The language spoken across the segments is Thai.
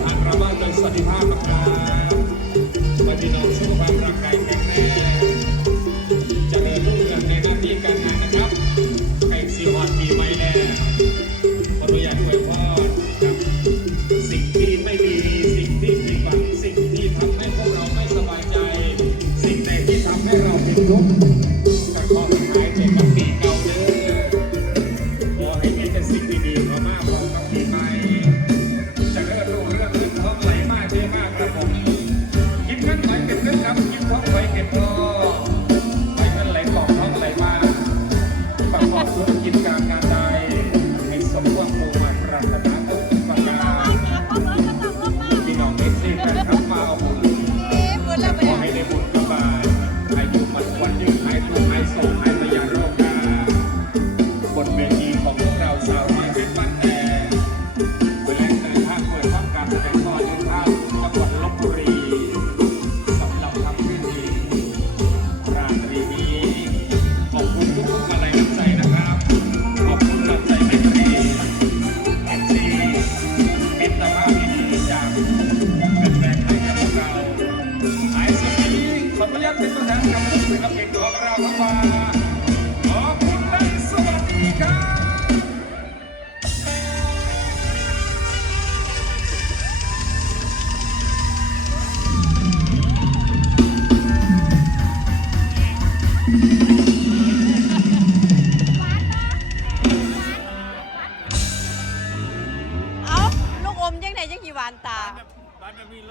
ครั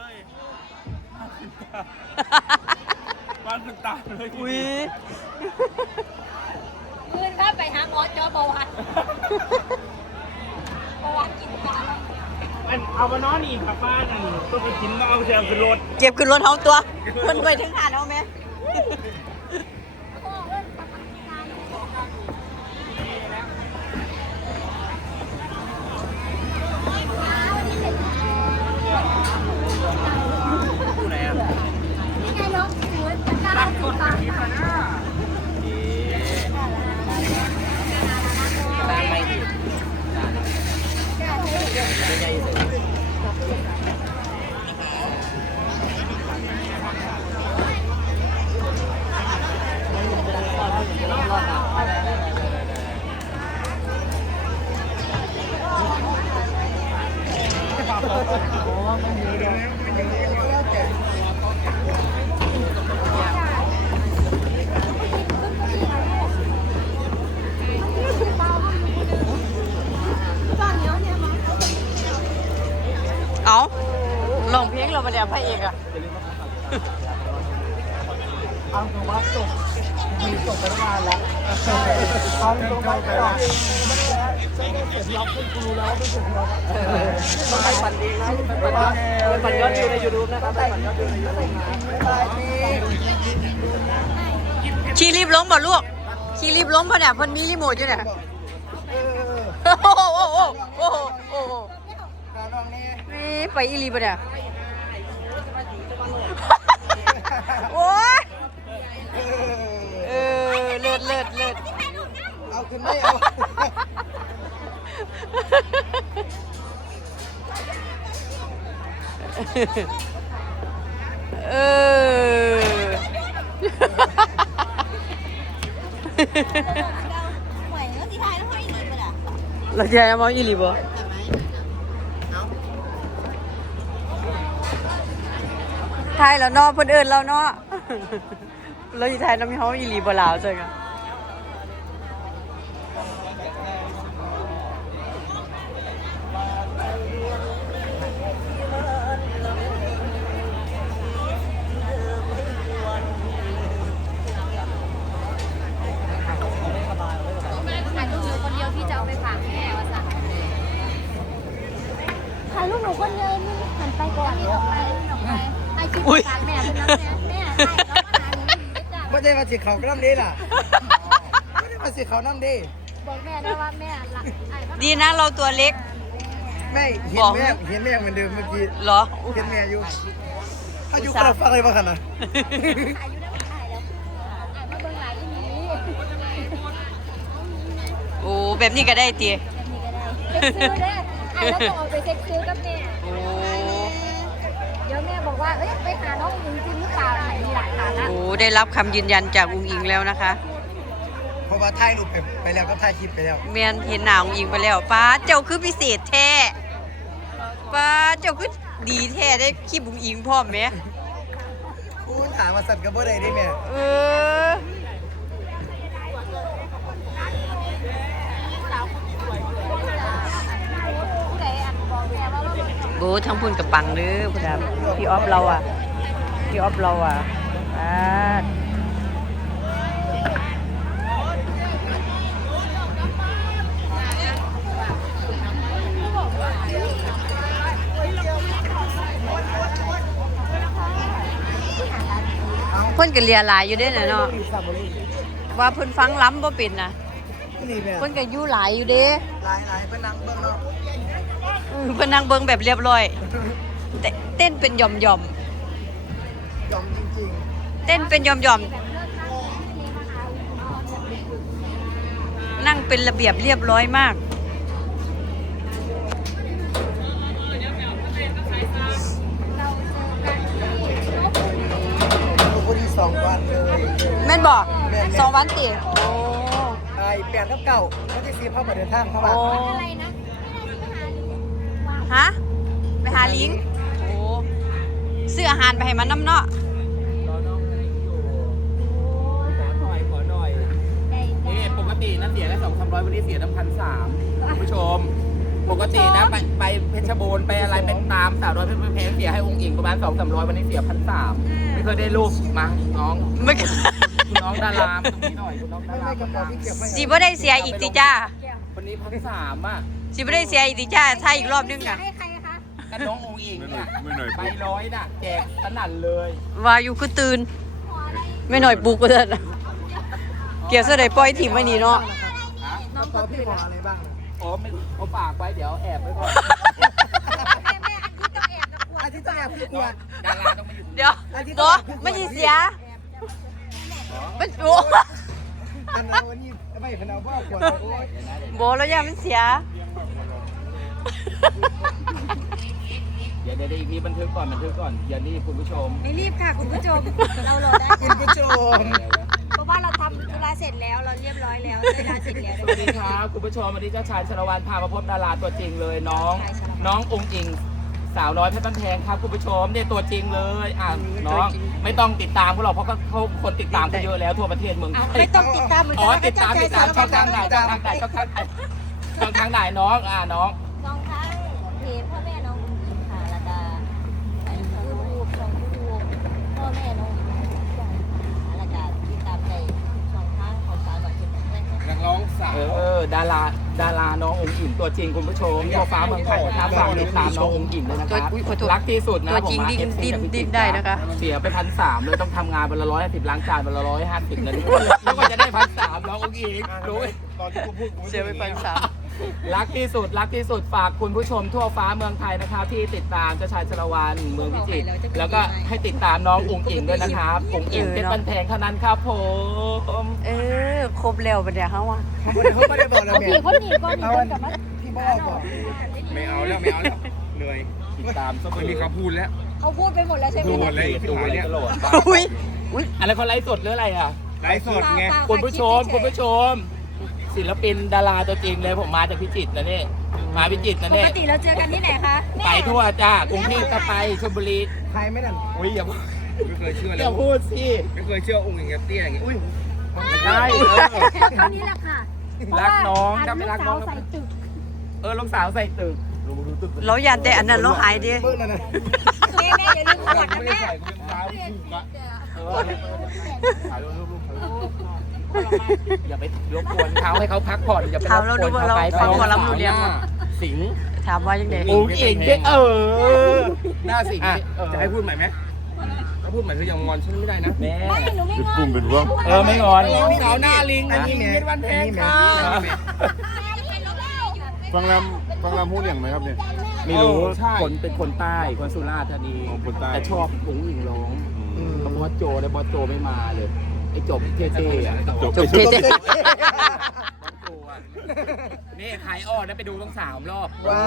เลยบ้านเป็นตาเลยอุ้ยคืนครับไปหาหมอจอเบาหวานเบาหวานกินตาอันเอามานอนอีกครับบ้านอันต้องไปกินมาเอาแซมขึ้นรถเก็บขึ้นรถเอาตัวคนไปถึงหาดเอาไหม พ่อเอิ้นปากกา ผู้ไหนอะ นี่ไงน้องสวยปากกาสีฟ้า ตามไม่ดี เอาล องเพราไปเดี๋ยพระเอกอะเอาตัววัดตกมีตกไปนานแล้วเอาตัววัดตกไม่ได้เสร็จล็อกคุณครูแล้วไม่เสร็จล็อกไปฝันดีนะไปฝันไปฝันยอดวิวในยูทูบนะครับไปฝันยอดวิวในยูทูบไปดีขี่รีบล้มบ่ลูกขี่รีบล้มป่ะเนี่ยเพิ่นมีรีโมทอยู่เนี่ยโอ้โหโอ้โหโอ้โหโอ้โหนี่ไปอีหลีป่ะเนี่ย โอ้ยเออเออเลิศเลิศเลิศเอาขึ้นไม่เอาเออหวยแล้วสิทายแล้วห้อยหนีไปล่ะเราจะเอามาอีหลีบ่ ทายแล้วเนาะเพิ่นเอิ้นเราเนาะเราสิทายน้ำเฮาอีหลีบ่ลาวจังอะถ่ายรูปหนูคนเดียวนี่หันไปก่อน ออกไปออกไปถ่ายคลิปฝากแม่เป็นน้ำแม่แม่ถ่ายแล้วมาหาหนูจ้ะไม่ได้มาสิเขาน้ำดีล่ะไม่ได้มาสิเขาน้ำดีบบอกแม่ด้วยว่าแม่รักไอ้บ้าดีนะเราตัวเล็ก ไม่เห็บนอกแม่เห็นแม่เหมือนเดิมเมื่อกี้เหรอเห็นแม่อยู่อายุกระฟังอะไรบ้างขนาดอายุได้ไอ้แล้วไอ้มาเบิ่งหลายอีนี้โอ้แบบนี้ก็ได้ตีแบบนี้ก็ได้เซ็กซื้อเด้อไอ้แล้วก็ออกไปเซ็กซื้อกับแม่ โอ้ เดี๋ยวแม่บอกว่า เอ้ยไปหาน้องจริงๆหรือเปล่าไหนมีหลักฐานนะโอ้ได้รับคำยืนยันจากอุงอิงแล้วนะคะเพราะว่าถ่ายรูปไปไปแล้วก็ถ่ายคลิปไปแล้วเมียนเห็นหนาอุงอิงไปแล้วป้าเจ้าคือพิเศษแท้ป้าเจ้าคือดีแท้ได้คลิปอุงอิงพร้อมไหมคุณถามมาสัตว์กับบ่ได้ได้แม่เออ ผู้ใดอันบอกแม่ว่าว่า โบ ทั้งพุ่นกับปังเด้อพุ่นดาพี่ออฟเราอะ พี่ออฟเราอะป้าพ่นก็เลียหลายอยู่ด้อน่ะเนาะว่าเพิ่นฟังล้ำบ่เป็นนะเพิ่นก็อยู่หลายอยู่เด้หลายหลายๆไปนั่งเบิ่งเนาะอืม เพิ่นนั่งเบิ่งแบบเรียบร้อยแต่เต้นเป็นหย่อมยอมจริงๆเต้นเป็นหย่อมๆนั่งเป็นระเบียบเรียบร้อยมาก ๆดูพอดีสองวันเลยแม่นบอกสองวันติโอ้ไอ้แปดกับเก่าวันที่สี่เข้ามาเดินทางเข้ามาโอ้ อะไรนะ ฮะ ไปหาลิง โอ้ซื้ออาหารไปให้มันน้ำเนาะรอน้องอยู่ขอหน่อยขอหน่อยได้ได้นี่ปกตินะเสียแค่สองสามร้อยวันนี้เสียตั้งพันสามคุณผู้ชม ปกตินะไปไปเพชรบูรณ์ไปอะไรเป็นตามสาวน้อยเพชรเพชรเสียให้องค์อิงประมาณสองสามร้อยวันนี้เสียพันสามไม่เคยได้รูปมาน้องไม่คุณน้องดารามาตรงนี้หน่อยคุณน้องดาไม่ราไม่กระเป๋าพี่เก็บไว้สิบ่ได้เสียอีกติจ้าวันนี้พันสามอะ สิบ่ได้เสียอีกติจ้าถ้าอีกรอบนึงจะอะให้ใครคะกันน้ององค์อิงเนี่ยไปร้อยน่ะแจกสนั่นเลยว่าอยู่คือตื่นไม่หน่อยปลุกก็ได้นะเกี่ยวเสยดปล่อยถิ่มไว้นี่เนาะกระเป๋าพี่บอกอะไรบ้างโอ้ไม่เขาฝากไว้เดี๋ยวแอบไว้ก่อนแม่แม่อันที่ต้องแอบนะกลัวอาทิตย์ต้องแอบพี่กลัวดาราต้องมาอยู่เดี๋ยวบอไม่สิเสียมันโอ้อันนั้นวันนี้ ไม่พนันว่าขวดโอ้ยบแล้วอย่ามันเสีย เดี๋ยวเดี๋ยวอีกนี้บันทึกก่อนบันทึกก่อนอย่ารีบคุณผู้ชมไม่รีบค่ะ คุณผู้ชม เรารอได้คุณผู้ชม เพราะว่าเราทำธุระเสร็จแล้วเราเรียบร้อยแล้วเวลาเสร็จแล้วสวัสดีครับคุณผู้ชมวันนี้เจ้าชายชาละวันพามาพบดาราตัวจริงเลยน้อง น้ององค์อิง สาวน้อยเพชรบ้านแพงครับคุณผู้ชมเนี่ยตัวจริงเลยอะน้องไม่ต้องติดตามพวกเราเพราะก็เขาคนติดตามกันเยอะแล้วทั่วประเทศเมืองไทยไม่ต้องติดตามเหมือนอ๋กัอนติดตามติดตามช่องทางไหนช่องทางไหนช่องทางไหนช่องทางไหนน้องอ่าน้องน้องคะเพจพ่อแม่น้องอิงค่ะแล้วก็ยูทูบช่องยูทูบพ่อแม่น้องอิงช่องขาแล้วก็ติดตามในช่องทางของสาวหน่อยเป็นแรกนักร้องสาว เออดาราดาราน้ององค์อิงตัวจริงคุณผู้ชมทั่วฟ้าเมืองไทยนะครับฝากติดตามน้ององค์อิงด้วยนะครับอุ๊ยขอโทษรักที่สุดนะตัวจริงผมมา ดิ้น FC ดิ้นกับพี่ดิ้นจิ๊บได้นะคะ เสียไปพันสามเลยต้องทำงานวันละร้อยสิบล้างจานวันละร้อยห้าสิบนาทีแล้วก็จะได้พันสามน้ององค์อิงรู้ไหม ตอนที่กูพูดกูเสียไปพันสาม รักที่สุดรักที่สุดฝากคุณผู้ชมทั่วฟ้าเมืองไทยนะครับ ที่ติดตามเจ้าชายชลวันเมืองพิจิตรแล้วก็ให้ติดตามน้ององค์อิงด้วยนะครับองค์อิงเป็นบันแพงเท่านั้นครับผมเออครบแล้วบัดเดี๋ยวเขาว่าเขาไม่ได้เขาไม่ได้บอกนะแม่ผีคนหนีก่อนหนีเอาก่อัอนนกลับมาพี่บอกบอกไม่เอาแล้วไม่เอาแล้วเหนื่อยติดตามเสมไม่อมีคำพูดแล้วเขาพูดไปหมดแล้วใช่ไหมดูหมดเลยดูอะไรตลอดอุ้ยอุ้ยอะไรเขาไลฟ์สดหรืออะไรอะไลฟ์สดไงคุณผู้ชมคุณผู้ชม ศิลปินดาราตัวจริงเลยผมมาจากพิจิตรนะนี่มาพิจิตรนะปเนี่กยติเราเจอกันที่ไหนคะไปทั่วจ้ากรุงเทพก็ไปชลบุรีใครไม่นั่นอุ้ยอย่าพูดไม่เคยเชื่อเลอยย่าพูดสิไม่เคยเชื่อองค์หญิงเตี้ยอย่างงี้อุ้ยได้เออเท่านี้แหละค่ะรักน้องเพถ้าราะไม่ว่ารักน้องลูสาวใส่ตึกเออลูกสาวใส่ตึกเราอยากแต่อันนั้นเราหายดิเบิ้งนั่นนะแม่แม่อย่าลืมกดนะไม่ได้แม่ใส่กูเป็นเท้าผูกอะเออถ่ายรูป อย่าไปรบกวนเขาให้เขาพักผ่อนอย่าไปรบถามเรากดูวนว่าเขาเราไปฟังหมอลำรู้เรื่องหมั้น้ายสิงถามว่ายังไงโอ้ยเองเด็กเออหน้าสิงอะเออจะให้พูดใหม่ไหมถ้าพูดเหมือนคือยังงอนฉันไม่ได้นะแม่ไม่หนูไม่งอนกลุ่มเป็นพวกเออไม่งอนน้องสาวหน้าลิงอันนี้เม็ดวันแพงค่ะฟังลำฟังลำพูดอย่างไหมครับเนี่ย ไม่รู้เออใช่ คนเป็นคนใต้คนสุราษฎร์ธานีอ๋อคนใต้ แต่ชอบอุ๋งอิงร้องกับบอสโจแล้วบอสโจไม่มาเลย ไอ้จบเท่ๆอะจบจบเท่บอสโจอะนี่ขายออกนะไปดูต้องสามรอบ ว้า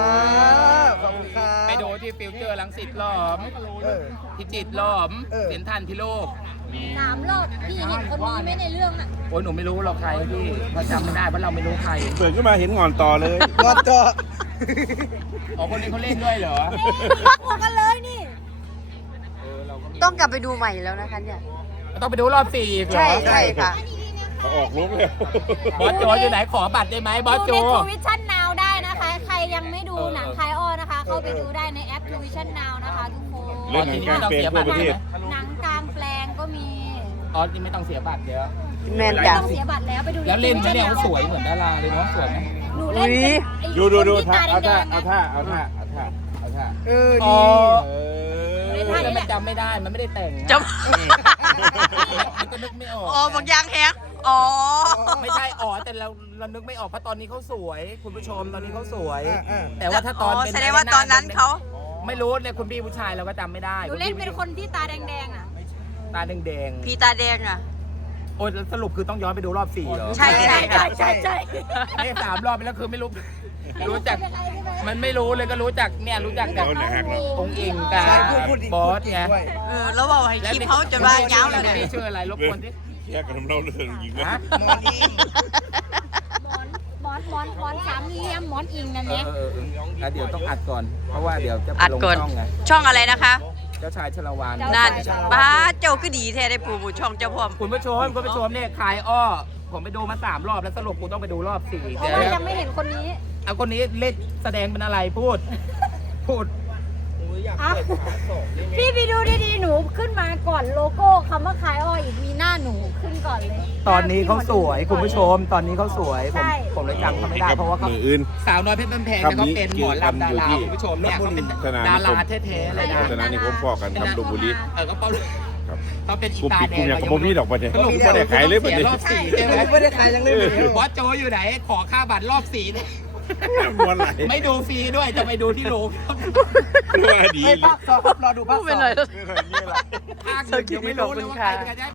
วขอบคุณครับ ไปดูที่ฟิวเจอร์ลังสิตรอบเออ พิจิตรรอบเออ เสียนทันพิโลก สามรอบพี่เห็นคนนี้ไหมในเรื่องอะ โอ้ยหนูไม่รู้เราใครพี่เพราะจำไม่ได้เพราะเราไม่รู้ใคร เปิดขึ้นมาเห็นงอนต่อเลย งอนต่ออ๋อคนนี้เขาเล่นด้วยเหรอพวกกันเลยนี่เออเราก็มีต้องกลับไปดูใหม่แล้วนะคะเนี่ย ต้องไปดูรอบสี่อีกเหรอใช่ใช่ค่ะเขาออกลุกแล้วบอสโจอยู่ไหนขอบัตรได้ไหมบอสโจ ดูในทูวิชั่นนาวได้นะคะ ใครยังไม่ดูเออหนังคลายอ้อนะคะ เข้าไปดูได้ในแอปทูวิชั่นนาวนะคะทุกคน เล่นหนังกลางแปลงทั่วประเทศ หนังกลางแปลงก็มีอ๋อนี่ไม่ต้องเสียบัตรเดี๋ยว แม่นไม่จ้ะ ต้องเสียบัตรแล้วไปดูแล้วเล่นไหมเนี่ยใเขาสวยเหมือนดาราเลยเนาะสวยไหมหนูเล่นเป็นไอ้ดูดูดูคนที่ท่าเอาแดท่างๆเอาอะท่าเอาท่าเอาท่าเอาท่าเอออ๋ดี อ เออไม่ทันแล้วมันจำไม่ได้ มันไม่ได้แต่งนะจะมันก็นึกไม่ออกอ๋อบางอย่างแฮกอ๋อ ไม่ใช่อ๋อแต่เราเรานึกไม่ออกเพราะตอนนี้เขาสวย คุณผู้ชมตอนนี้เขาสวยอ่าอ่าแต่ว่าถ้าตอ๋ออนเป็นแสดงว่าตอนนั้นเขา ไม่รู้เนี่ยคุณพี่ผู้ชายเราก็จำไม่ได้หนูเล่นเป็นคนที่ตาแดงๆอะตาแดงพีตาแดงอะๆ โอ้ยแล้วสรุปคือต้องย้อนไปดูรอบสี่เหรอใช่ใช่ใช่ใช่ใช่ไม่สามรอบไปแล้วคือไม่รู้ รู้จัก มันไม่รู้เลยก็รู้จักเนี่ยรู้จักแต่โดนแหกเนาะองค์อิงกับใช่พูดพูดดีบอพูสดดีไงด้วยเออแล้วบอกให้คลิปเขาจนว่าย้าวแล้วแล้เนี่วยชื่ออะไรรบกวนที่แยกกันเราเรื่องหญิงนะฮะมอนอิงหมอนหมอนหมอนหมอนสามเหลี่ยมหมอนอิงนั่นเอเนี่อยเออเออแล้วเดี๋ยวต้องอัดก่อน เพราะว่าเดี๋ยวจะไปอัดลงก่อนช่องไง ช่องอะไรนะคะเจ้าชายชลวานนั่นป้าเจ้าคือดีแท้ได้ปูบูช่องเจ้าพร้อมคุณผู้ชมคุณผู้ชมเนี่ยขายอ้อ ผมไปดูมาสามรอบแล้วสรุปกูต้องไปดูรอบสี่เพเดี๋ราะยวว่ายังไม่เห็นคนนี้ เอาคนนี้เล่นแสดงเป็นอะไรพูด พูด อะพี่ไปดูดีๆ หนูขึ้นมาก่อนโลโก้คำว่าคลายอ้ออีกมีหน้าหนูขึ้นก่อนเลยตอนนี้เขาสวยคุณผู้ชม ตอนนี้เขาสวยผมใช่ ผมเลยจำเขาไม่ได้เพราะว่าเขา มืออื่น สาวน้อยเพชรบ้านแพงครับเนี่ยเขาเป็นหมอลำดาราอยู่ที่คุณผู้ชมเนี่ยเขาเป็นสนามดานิครามแท้ๆเลยนะสนามนิคมพอกันครับลพบุรี เออก็เป้าครับ เขาเป็นอีกลุ่มตาปิดแดกลุ่มงอย่างของผมนี่ดอกไปเนี่ยสรุปไม่ได้ขายเลยไปเสีเนี่ย รอบสี่ใช่ไหมไม่ได้ขายยังเล่นอยู่บอสโจอยู่ไหน ขอค่าบัตรรอบสี่เนี่ย มวนไหลไม่ดูฟรีด้วยจะไปดูที่โรงว่าดีไม่เลยภาคสองครับรอดูภาคพูดสไปองหน่อยไม่เคยนี่แหละภาคหนึ่งยังไม่รู้เลยว่าใครจะได้